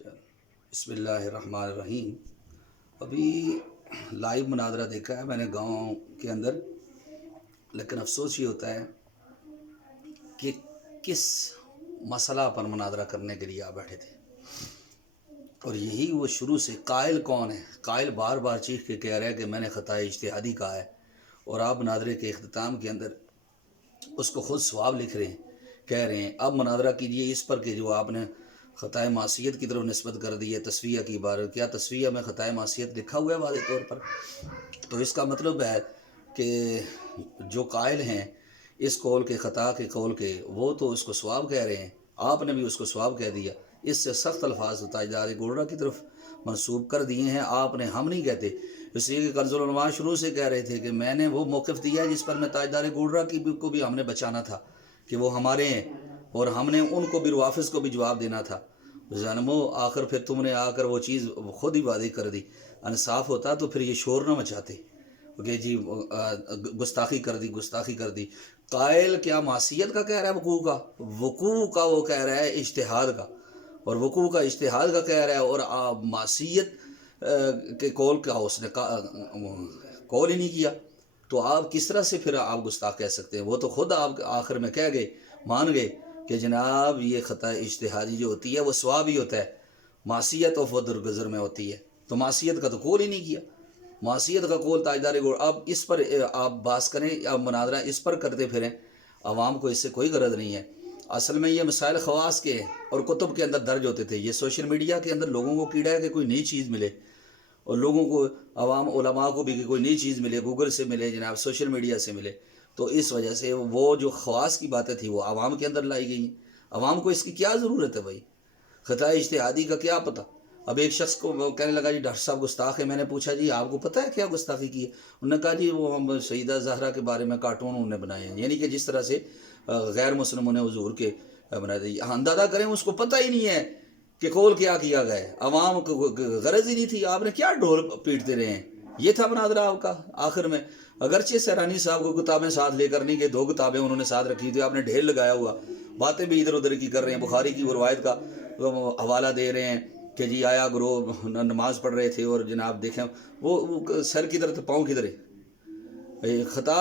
چل بسم اللہ الرحمن الرحیم۔ ابھی لائیو مناظرہ دیکھا ہے میں نے گاؤں کے اندر، لیکن افسوس یہ ہوتا ہے کہ کس مسئلہ پر مناظرہ کرنے کے لیے آ بیٹھے تھے، اور یہی وہ شروع سے قائل کون ہے؟ قائل بار بار چیخ کے کہہ رہا ہے کہ میں نے خطۂ اجتہادی کہا ہے، اور آپ مناظرے کے اختتام کے اندر اس کو خود ثواب لکھ رہے ہیں، کہہ رہے ہیں اب مناظرہ کیجئے اس پر کہ جو آپ نے خطۂ معصیت کی طرف نسبت کر دی ہے، تسویہ کی عبارت، کیا تسویہ میں خطۂ معصیت لکھا ہوا ہے واضح طور پر؟ تو اس کا مطلب ہے کہ جو قائل ہیں اس قول کے، خطا کے قول کے، وہ تو اس کو ثواب کہہ رہے ہیں، آپ نے بھی اس کو ثواب کہہ دیا۔ اس سے سخت الفاظ تاجدار گولڑا کی طرف منسوب کر دیے ہیں آپ نے، ہم نہیں کہتے۔ اس لیے کہ کنز العلماء شروع سے کہہ رہے تھے کہ میں نے وہ موقف دیا ہے جس پر میں تاجدار گولڑا کو بھی ہم نے بچانا تھا کہ وہ ہمارے ہیں، اور ہم نے ان کو بھی، روافظ کو بھی جواب دینا تھا۔ ظالمو، آخر پھر تم نے آ کر وہ چیز خود ہی واضح کر دی۔ انصاف ہوتا تو پھر یہ شور نہ مچاتے کہ جی گستاخی کر دی۔ قائل کیا معصیت کا کہہ رہا ہے؟ وقوع کا وہ کہہ رہا ہے اجتہاد کا، اور وقوع کا اجتہاد کا کہہ رہا ہے، اور معصیت کے قول کا اس نے قول ہی نہیں کیا، تو آپ کس طرح سے پھر آپ گستاخ کہہ سکتے ہیں؟ وہ تو خود آپ آخر میں کہہ گئے، مان گئے کہ جناب یہ خطا اجتہادی جو ہوتی ہے وہ ثواب ہی ہوتا ہے، معصیت اور وہ درگزر میں ہوتی ہے، تو معصیت کا تو قول ہی نہیں کیا۔ معصیت کا قول تاجدار گول، اب اس پر آپ بحث کریں یا مناظرہ اس پر کرتے پھریں، عوام کو اس سے کوئی غرض نہیں ہے۔ اصل میں یہ مسائل خواص کے ہیں اور کتب کے اندر درج ہوتے تھے، یہ سوشل میڈیا کے اندر لوگوں کو کیڑا ہے کہ کوئی نئی چیز ملے، اور لوگوں کو، عوام علماء کو بھی کہ کوئی نئی چیز ملے، گوگل سے ملے، جناب سوشل میڈیا سے ملے، تو اس وجہ سے وہ جو خواص کی باتیں تھیں وہ عوام کے اندر لائی گئی ہیں۔ عوام کو اس کی کیا ضرورت ہے بھائی؟ خطۂ اجتہادی کا کیا پتہ؟ اب ایک شخص کو کہنے لگا جی ڈاکٹر صاحب گستاخ ہے، میں نے پوچھا جی آپ کو پتہ ہے کیا گستاخی کی ہے؟ انہوں نے کہا جی وہ ہم سیدہ زہرا کے بارے میں کارٹون انہوں نے بنائے ہیں، یعنی کہ جس طرح سے غیر مسلموں نے حضور کے بنائے تھے، اندازہ کریں اس کو پتہ ہی نہیں ہے کہ قول کیا کیا گیا ہے، عوام کو غرض ہی نہیں تھی، آپ نے کیا ڈھول پیٹتے رہے ہیں؟ یہ تھا مناظرہ آپ کا آخر میں؟ اگرچہ سہرانی صاحب کو کتابیں ساتھ لے کر نہیں گئے، 2 کتابیں انہوں نے ساتھ رکھی تھی، آپ نے ڈھیر لگایا ہوا، باتیں بھی ادھر ادھر کی کر رہے ہیں، بخاری کی وہ روایت کا حوالہ دے رہے ہیں کہ جی آیا گروہ نماز پڑھ رہے تھے اور جناب دیکھیں وہ سر کدھر تھا، پاؤں کدھر ہے؟ خطا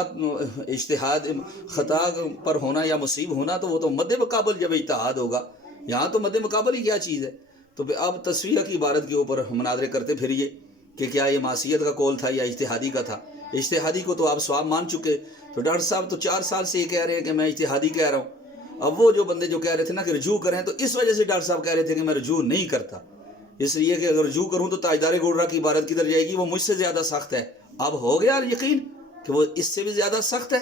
اجتہاد، خطا پر ہونا یا مصیب ہونا تو وہ تو مد مقابل جب اجتہاد ہوگا، یہاں تو مد مقابل ہی کیا چیز ہے؟ تو پھر اب تسویہ کی عبارت کے اوپر مناظرے کرتے پھریے کہ کیا یہ معصیت کا قول تھا یا اجتہادی کا تھا؟ اجتہادی کو تو آپ ثواب مان چکے، تو ڈاکٹر صاحب تو 4 سال سے یہ کہہ رہے ہیں کہ میں اجتہادی کہہ رہا ہوں۔ اب وہ جو بندے جو کہہ رہے تھے نا کہ رجوع کریں، تو اس وجہ سے ڈاکٹر صاحب کہہ رہے تھے کہ میں رجوع نہیں کرتا، اس لیے کہ اگر رجوع کروں تو تاجدار گولڑا کی عبارت کدھر جائے گی؟ وہ مجھ سے زیادہ سخت ہے۔ اب ہو گیا یقین کہ وہ اس سے بھی زیادہ سخت ہے۔